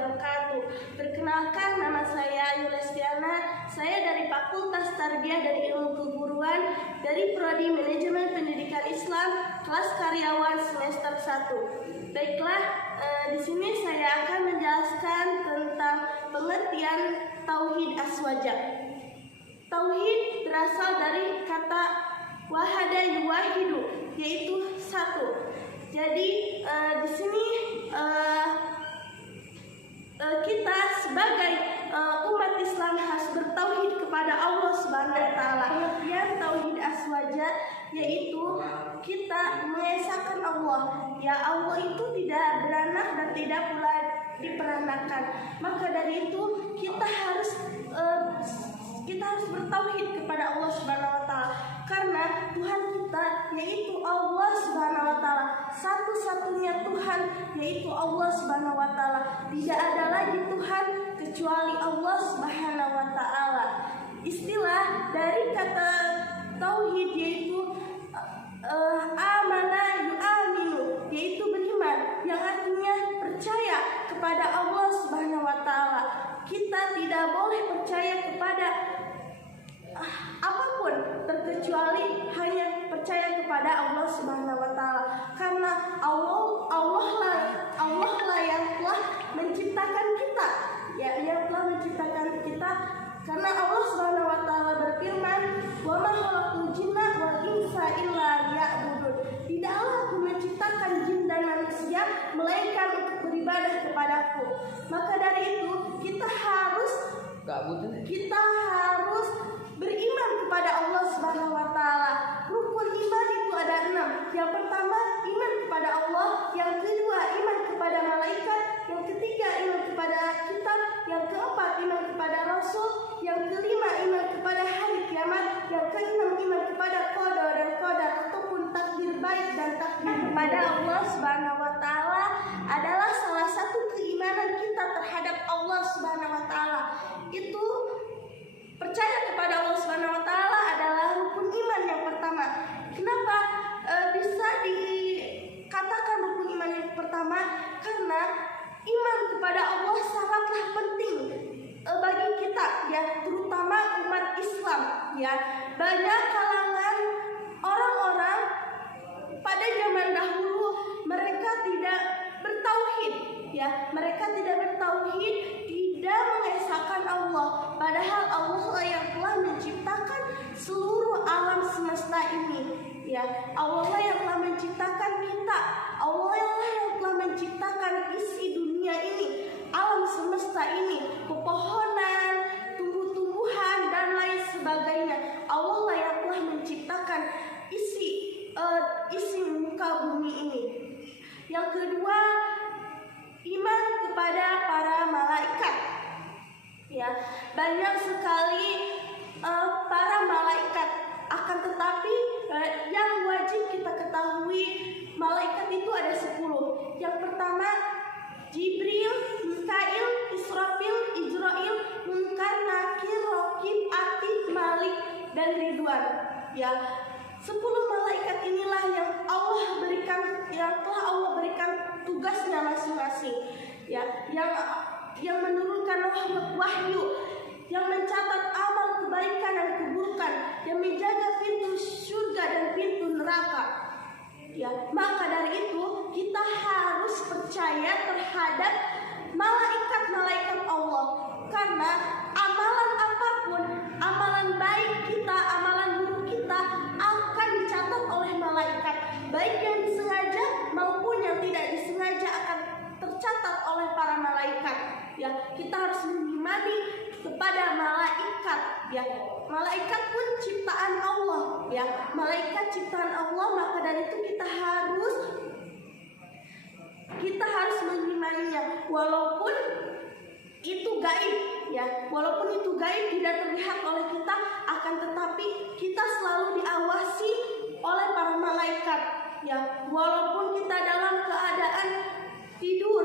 wabarakatuh. Perkenalkan, nama saya Yulestiana. Saya dari Fakultas Tarbiyah dari Ilmu Keguruan dari Prodi Manajemen Pendidikan Islam, kelas karyawan semester 1. Baiklah, di sini saya akan menjelaskan tentang pengertian tauhid aswaja. Tauhid berasal dari kata wahada yuwahidu, yaitu satu. Jadi di sini kita sebagai umat Islam harus bertauhid kepada Allah Subhanahu wa taala. Pengertian tauhid aswaja yaitu kita mengesahkan Allah. Ya, Allah itu tidak beranak dan tidak pula diperanakan. Maka dari itu kita harus bertauhid kepada Allah Subhanahu wa taala, karena Tuhan kita yaitu Allah Subhanahu wa taala, satu-satunya Tuhan yaitu Allah Subhanahu wa taala. Tidak ada lagi Tuhan kecuali Allah Subhanahu wa taala. Istilah dari kata tauhid yaitu amana yu'aminu, yaitu beriman, yang artinya percaya kepada Allah Subhanahu wa taala. Kita tidak boleh percaya kepada apapun terkecuali hanya percaya kepada Allah Subhanahu wa taala, karena Allah lah yang telah menciptakan kita, yang telah menciptakan kita. Karena Allah Subhanahu wa taala berfirman, "Wa ma khalaqtul jinna wal insa illa liya'budun." Tidaklah Aku menciptakan jin dan manusia melainkan untuk beribadah kepadaku. Maka dari itu kita harus beriman kepada Allah Subhanahu wa taala. Rukun iman itu ada 6. Yang pertama, iman kepada Allah. Yang kedua, iman kepada malaikat. Yang ketiga, iman kepada kitab. Yang keempat, iman kepada rasul. Yang kelima, iman kepada hari kiamat. Yang keenam, iman kepada qada dan qadar ataupun takdir baik dan takdir kepada Allah Subhanahu wa taala adalah salah satu keimanan kita terhadap Allah Subhanahu wa taala. Itu percaya kepada Allah Subhanahu wa taala adalah rukun iman yang pertama. Kenapa bisa dikatakan rukun iman yang pertama? Karena iman kepada Allah sangatlah penting bagi kita, ya, terutama umat Islam, ya. Banyak kalangan orang-orang pada zaman dahulu mereka tidak bertauhid, ya. Mereka tidak bertauhid, tidak mengesahkan Allah. Padahal Allah lah yang telah menciptakan seluruh alam semesta ini, ya. Allah lah yang telah menciptakan kita. Allah lah yang telah menciptakan isi dunia ini, alam semesta ini, pepohonan, tumbuh-tumbuhan dan lain sebagainya. Allah lah yang telah menciptakan isi muka bumi ini. Yang kedua, iman kepada para malaikat. Ya, banyak sekali para malaikat. Akan tetapi yang wajib kita ketahui, malaikat itu ada 10. Yang pertama, Jibril, Mikail, Israfil, Ijrail, Munkar, Nakir, Raqib, Atid, Malik, dan Ridwan. Ya, 10 malaikat inilah yang telah Allah berikan tugasnya masing-masing. Ya, yang menurunkan wahyu, yang mencatat amal kebaikan dan keburukan, yang menjaga pintu surga dan pintu neraka. Ya, maka dari itu kita harus percaya terhadap malaikat-malaikat Allah, karena amalan apapun, amalan baik kita, amalan buruk kita akan dicatat oleh malaikat, baik yang disengaja maupun yang tidak disengaja akan tercatat oleh para malaikat. Ya, kita harus mengimani kepada malaikat. Ya, malaikat pun ciptaan Allah. Ya, malaikat ciptaan Allah. Maka dari itu kita harus mengimaninya, walaupun itu gaib. Ya, walaupun itu gaib tidak terlihat oleh kita, akan tetapi kita selalu diawasi oleh para malaikat. Ya, walaupun kita dalam keadaan tidur,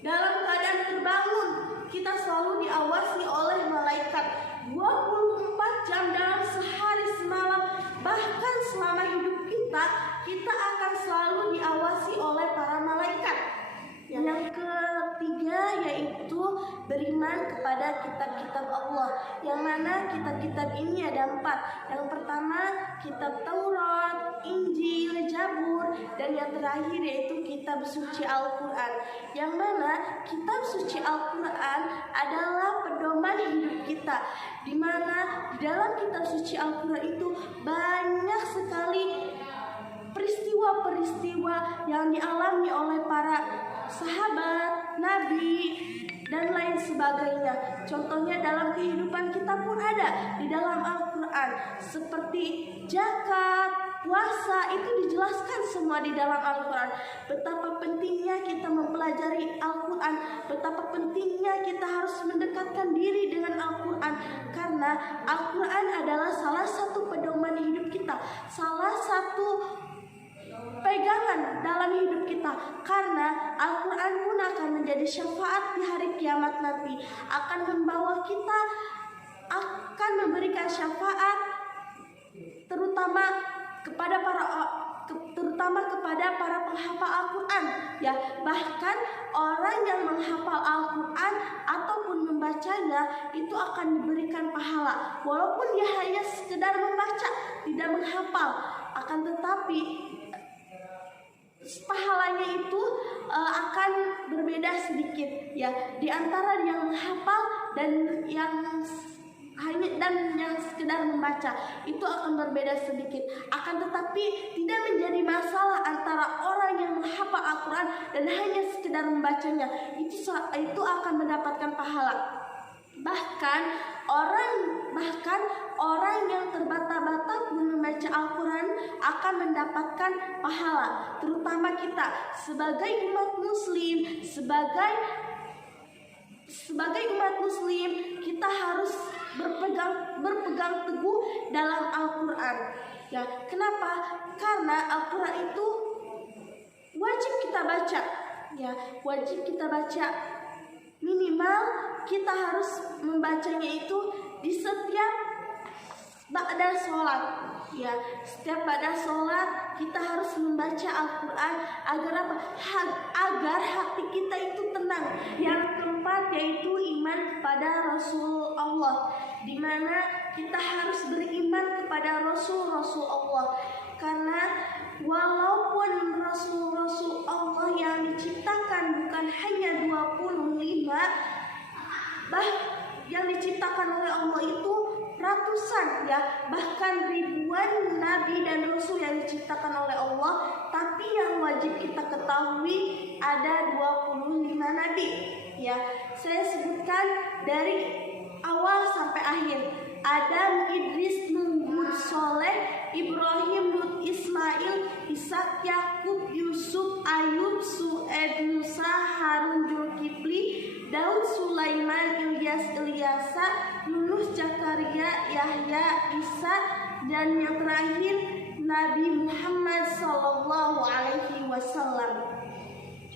dalam keadaan terbangun, kita selalu diawasi oleh malaikat 24 jam dalam sehari semalam. Bahkan selama hidup kita akan selalu diawasi oleh para malaikat. Yang ketiga yaitu beriman kepada kitab-kitab Allah, yang mana kitab-kitab ini ada 4. Yang pertama kitab Taurat, Injil, Zabur, dan yang terakhir yaitu kitab suci Al-Quran. Yang mana kitab suci Al-Quran adalah pedoman hidup kita, di mana di dalam kitab suci Al-Quran itu banyak sekali peristiwa-peristiwa yang dialami oleh para sahabat, nabi, dan lain sebagainya. Contohnya dalam kehidupan kita pun ada di dalam Al-Quran, seperti zakat, puasa, itu dijelaskan semua di dalam Al-Quran. Betapa pentingnya kita mempelajari Al-Quran, betapa pentingnya kita harus mendekatkan diri dengan Al-Quran, karena Al-Quran adalah salah satu pedoman hidup kita, salah satu pegangan dalam hidup kita, karena Al-Quran pun akan menjadi syafaat di hari kiamat nanti, akan membawa kita, akan memberikan syafaat terutama kepada para penghafal Al-Quran, ya. Bahkan orang yang menghafal Al-Quran ataupun membacanya itu akan diberikan pahala, walaupun dia hanya sekedar membaca, tidak menghafal. Akan tetapi pahalanya itu akan berbeda sedikit, ya, di antara yang menghafal dan yang sekedar membaca, itu akan berbeda sedikit. Akan tetapi tidak menjadi masalah antara orang yang menghafal Al-Quran dan hanya sekedar membacanya, itu akan mendapatkan pahala. Bahkan orang yang terbata-bata pun membaca Al-Quran akan mendapatkan pahala. Terutama kita sebagai umat muslim, sebagai umat muslim, kita harus berpegang teguh dalam Al-Quran, ya. Kenapa? Karena Al-Quran itu wajib kita baca, ya, wajib kita baca. Minimal kita harus membacanya itu di setiap ba'da sholat, ya. Setiap ba'da sholat kita harus membaca Al-Quran agar apa? Agar hati kita itu tenang. Yang keempat yaitu iman kepada Rasul Allah, di mana kita harus beriman kepada Rasul-Rasul Allah, karena walaupun Rasul-Rasul Allah yang diciptakan bukan hanya 25, yang diciptakan oleh Allah itu ratusan, ya, bahkan ribuan nabi dan rasul yang diciptakan oleh Allah. Tapi yang wajib kita ketahui ada 25 nabi, ya. Saya sebutkan dari awal sampai akhir. Adam, Idris, Nuh, Hud, Soleh, Ibrahim, Lut, Ismail, Ishak, Yakub, Yusuf, Ayub, Su'ed, Musa, Harun, Zulkifli, Daud, Sulaiman, Ilyas, Ilyasa, Yunus, Zakaria, Yahya, Isa, dan yang terakhir Nabi Muhammad SAW.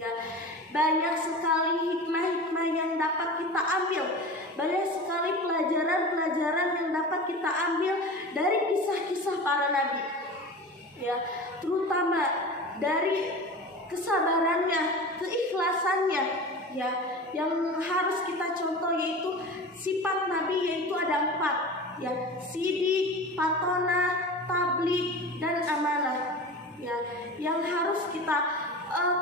Ya, banyak sekali hikmah-hikmah yang dapat kita ambil, banyak sekali pelajaran-pelajaran yang dapat kita ambil dari kisah-kisah para nabi, ya, terutama dari kesabarannya, keikhlasannya, ya. Yang harus kita contoh yaitu sifat nabi, yaitu ada 4, ya, sidik, patona, tabligh, dan amanah, ya, yang harus kita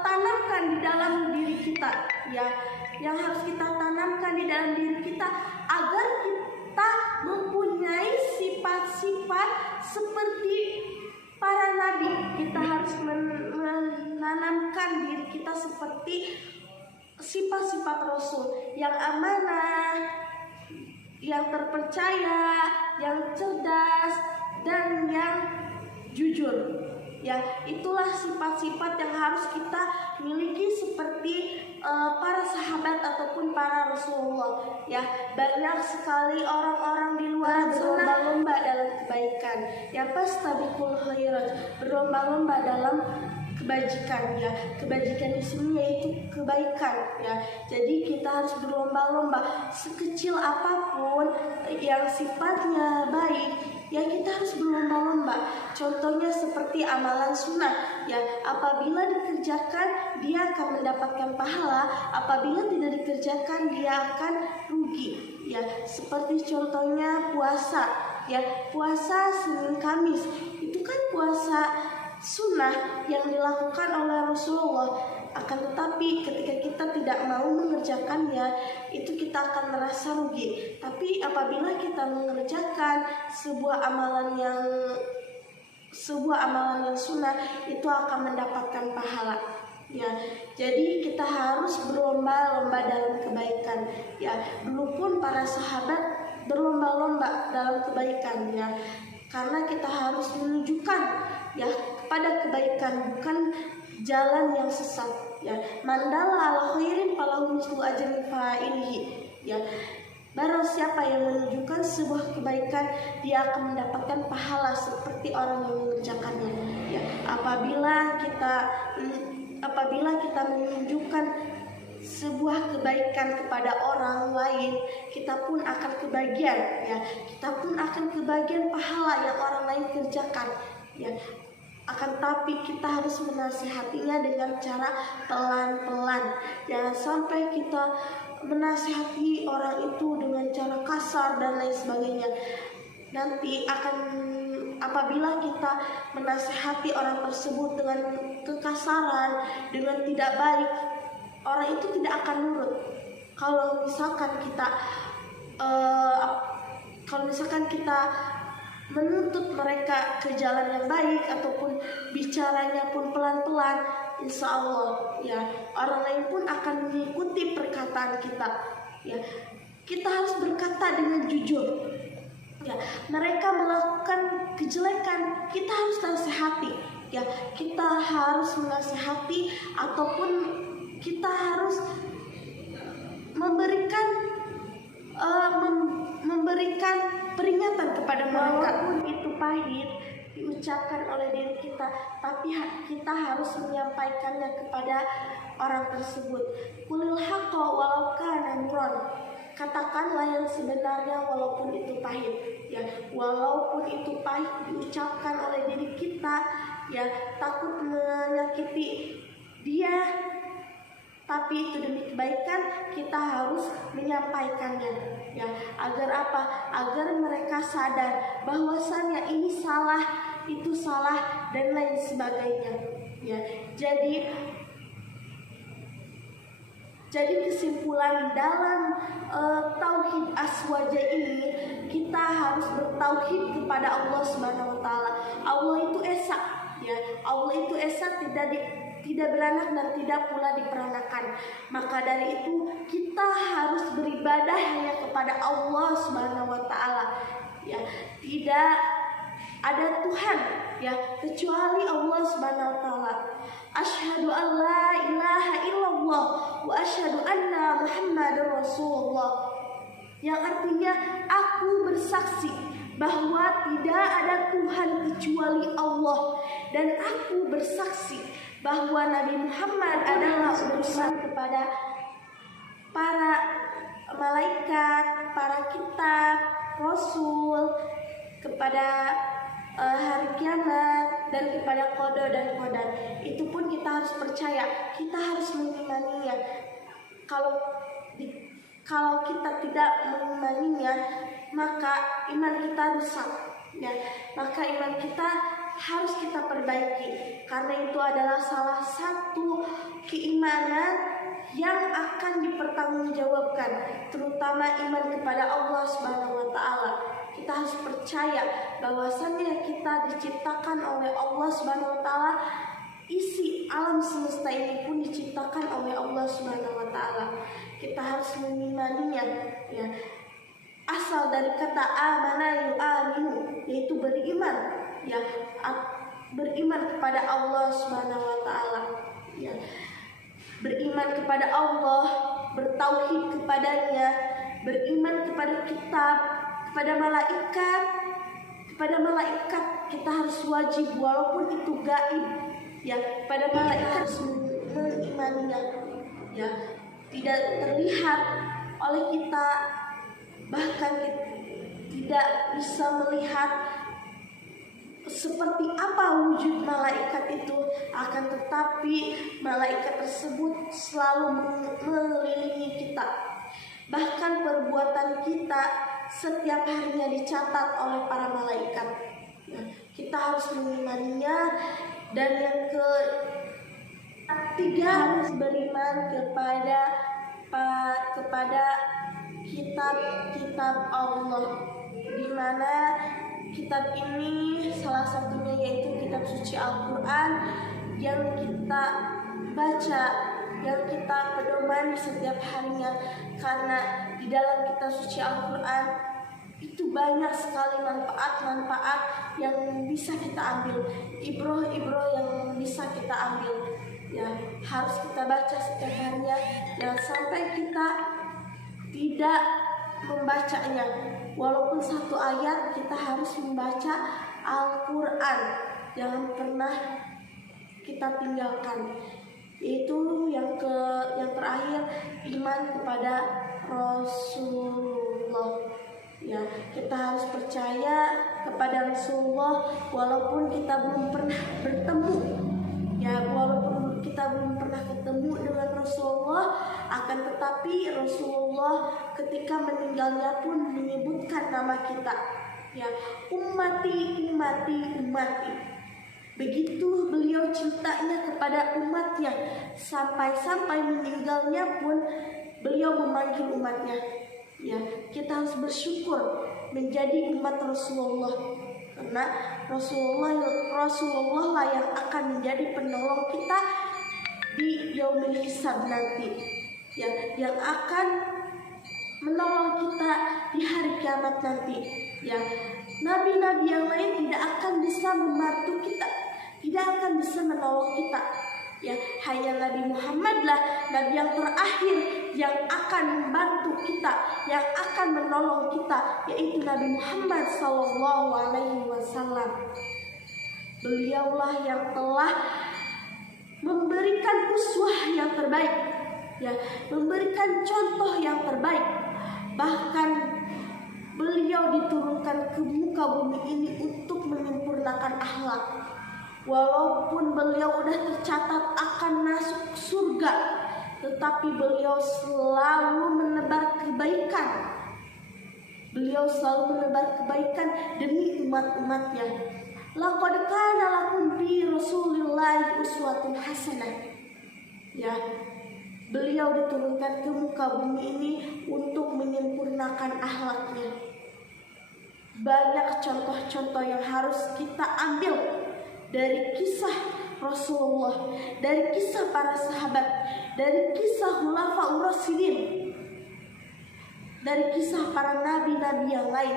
tanamkan di dalam diri kita, ya, yang harus kita tanamkan di dalam diri kita agar kita mempunyai sifat-sifat seperti para nabi. Kita harus menanamkan diri kita seperti sifat-sifat Rasul, yang amanah, yang terpercaya, yang cerdas, dan yang jujur. Ya, itulah sifat-sifat yang harus kita miliki seperti para sahabat ataupun para Rasulullah. Ya, banyak sekali orang-orang di luar berlomba-lomba dalam kebaikan. Ya, fastabiqul khairat, berlomba-lomba dalam kebajikan, ya. Kebajikan di sini yaitu kebaikan, ya. Jadi kita harus berlomba-lomba sekecil apapun yang sifatnya baik, ya kita harus berlomba-lomba. Contohnya seperti amalan sunnah, ya apabila dikerjakan dia akan mendapatkan pahala, apabila tidak dikerjakan dia akan rugi. Ya seperti contohnya puasa, ya puasa Senin Kamis itu kan puasa sunnah yang dilakukan oleh Rasulullah. Akan tetapi ketika kita tidak mau mengerjakannya, itu kita akan merasa rugi. Tapi apabila kita mengerjakan sebuah amalan yang sunnah, itu akan mendapatkan pahala. Ya, jadi kita harus berlomba-lomba dalam kebaikan. Ya, dulu pun para sahabat berlomba-lomba dalam kebaikan, ya. Karena kita harus menunjukkan ya kepada kebaikan, bukan jalan yang sesat. Ya, mandala ala khairin falahu mislu ajri fa'ilihi. Ya, barang siapa yang menunjukkan sebuah kebaikan, dia akan mendapatkan pahala seperti orang yang mengerjakannya. Ya, apabila kita menunjukkan sebuah kebaikan kepada orang lain, kita pun akan kebagian, ya. Kita pun akan kebagian pahala yang orang lain kerjakan, ya. Akan tapi kita harus menasihatinya dengan cara pelan-pelan. Jangan sampai kita menasihati orang itu dengan cara kasar dan lain sebagainya. Nanti apabila kita menasihati orang tersebut dengan kekasaran, dengan tidak baik, orang itu tidak akan nurut. Kalau misalkan kita menuntut mereka ke jalan yang baik ataupun bicaranya pun pelan-pelan, insya Allah ya orang lain pun akan mengikuti perkataan kita. Ya, kita harus berkata dengan jujur. Ya, mereka melakukan kejelekan, kita harus nasihati. Ya, kita harus menasihati ataupun kita harus memberikan peringatan kepada mereka. Walaupun itu pahit diucapkan oleh diri kita, tapi kita harus menyampaikannya kepada orang tersebut. Qulil haqqa walau kana murran. Katakanlah yang sebenarnya walaupun itu pahit. Ya, walaupun itu pahit diucapkan oleh diri kita, ya takut menyakiti dia, tapi itu demi kebaikan kita harus menyampaikannya. Ya, agar apa? Agar mereka sadar bahwasannya ini salah, itu salah dan lain sebagainya. Ya, jadi kesimpulan dalam tauhid aswaja ini, kita harus bertauhid kepada Allah Subhanahu wa taala. Allah itu esa, ya. Allah itu esa, tidak beranak dan tidak pula diperanakan. Maka dari itu kita harus beribadah hanya kepada Allah Subhanahu wa taala. Ya, tidak ada Tuhan ya kecuali Allah Subhanahu wa taala. Asyhadu an la ilaha illallah wa asyhadu anna Muhammadar Rasulullah. Yang artinya aku bersaksi bahwa tidak ada Tuhan kecuali Allah, dan aku bersaksi bahwa Nabi Muhammad adalah utusan kepada para malaikat, para kitab, rasul, kepada hari kiamat, dan kepada qada dan qadar. Itu pun kita harus percaya, kita harus mengimaninya. Kalau kita tidak mengimaninya, maka iman kita rusak. Ya, maka iman kita harus kita perbaiki, karena itu adalah salah satu keimanan yang akan dipertanggungjawabkan, terutama iman kepada Allah Subhanahu wa taala. Kita harus percaya bahwasannya kita diciptakan oleh Allah Subhanahu wa taala. Isi alam semesta ini pun diciptakan oleh Allah Subhanahu wa taala. Kita harus mengimaninya, ya. Asal dari kata amana yu'aminu, yaitu beriman, ya, beriman kepada Allah Subhanahu wa taala, ya. Beriman kepada Allah, bertauhid kepadanya, beriman kepada kitab, kepada malaikat kita harus wajib walaupun itu gaib, ya. Pada malaikat harus mengimaninya, ya. Tidak terlihat oleh kita, bahkan kita tidak bisa melihat seperti apa wujud malaikat itu, akan tetapi malaikat tersebut selalu mengelilingi kita. Bahkan perbuatan kita setiap harinya dicatat oleh para malaikat. Nah, kita harus mengimaninya. Dan yang ketiga, harus beriman kepada kitab Allah, di mana kitab ini salah satunya yaitu kitab suci Al-Quran yang kita baca, yang kita pedomani setiap harinya. Karena di dalam kitab suci Al-Quran itu banyak sekali manfaat-manfaat yang bisa kita ambil, ibroh-ibroh yang bisa kita ambil. Ya, harus kita baca setiap harinya. Jangan sampai kita tidak membacanya. Walaupun satu ayat, kita harus membaca Al-Quran. Jangan pernah kita tinggalkan. Itu yang terakhir, iman kepada Rasulullah. Ya, kita harus percaya kepada Rasulullah walaupun kita belum pernah bertemu. Ya, walaupun kita belum pernah ketemu dengan Rasulullah, akan tetapi Rasulullah ketika meninggalnya pun menyebutkan nama kita. Ya, ummati, ummati, ummati. Begitu beliau cintanya kepada umatnya, sampai meninggalnya pun beliau memanggil umatnya. Ya, kita harus bersyukur menjadi umat Rasulullah, karena Rasulullah lah yang akan menjadi penolong kita di yaumil hisab nanti. Ya, yang akan menolong kita di hari kiamat nanti. Ya, nabi-nabi yang lain tidak akan bisa membantu kita, tidak akan bisa menolong kita. Ya, hanya Nabi Muhammad lah nabi yang terakhir yang akan membantu kita, yang akan menolong kita, yaitu Nabi Muhammad SAW. Beliaulah yang telah memberikan uswah yang terbaik, ya, memberikan contoh yang terbaik. Bahkan beliau diturunkan ke muka bumi ini untuk menyempurnakan akhlak. Walaupun beliau udah tercatat akan masuk surga, tetapi beliau selalu menebar kebaikan. Beliau selalu menebar kebaikan demi umat-umatnya. Laqad kana lakum fi Rasulillahi uswatun hasanah. Ya, beliau diturunkan ke muka bumi ini untuk menyempurnakan akhlaknya. Banyak contoh-contoh yang harus kita ambil dari kisah Rasulullah, dari kisah para sahabat, dari kisah Khulafaur Rasyidin, dari kisah para nabi-nabi yang lain.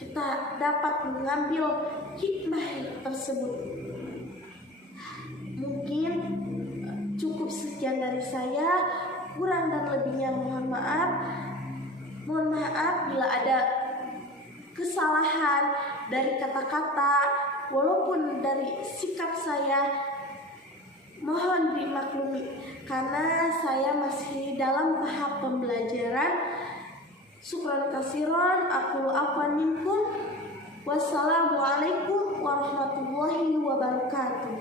Kita dapat mengambil hikmah tersebut. Mungkin cukup sekian dari saya, kurang dan lebihnya mohon maaf. Mohon maaf bila ada kesalahan dari kata-kata, walaupun dari sikap saya, mohon dimaklumi karena saya masih dalam tahap pembelajaran. Syukran katsiran, aqulu afwan minkum. Wassalamualaikum warahmatullahi wabarakatuh.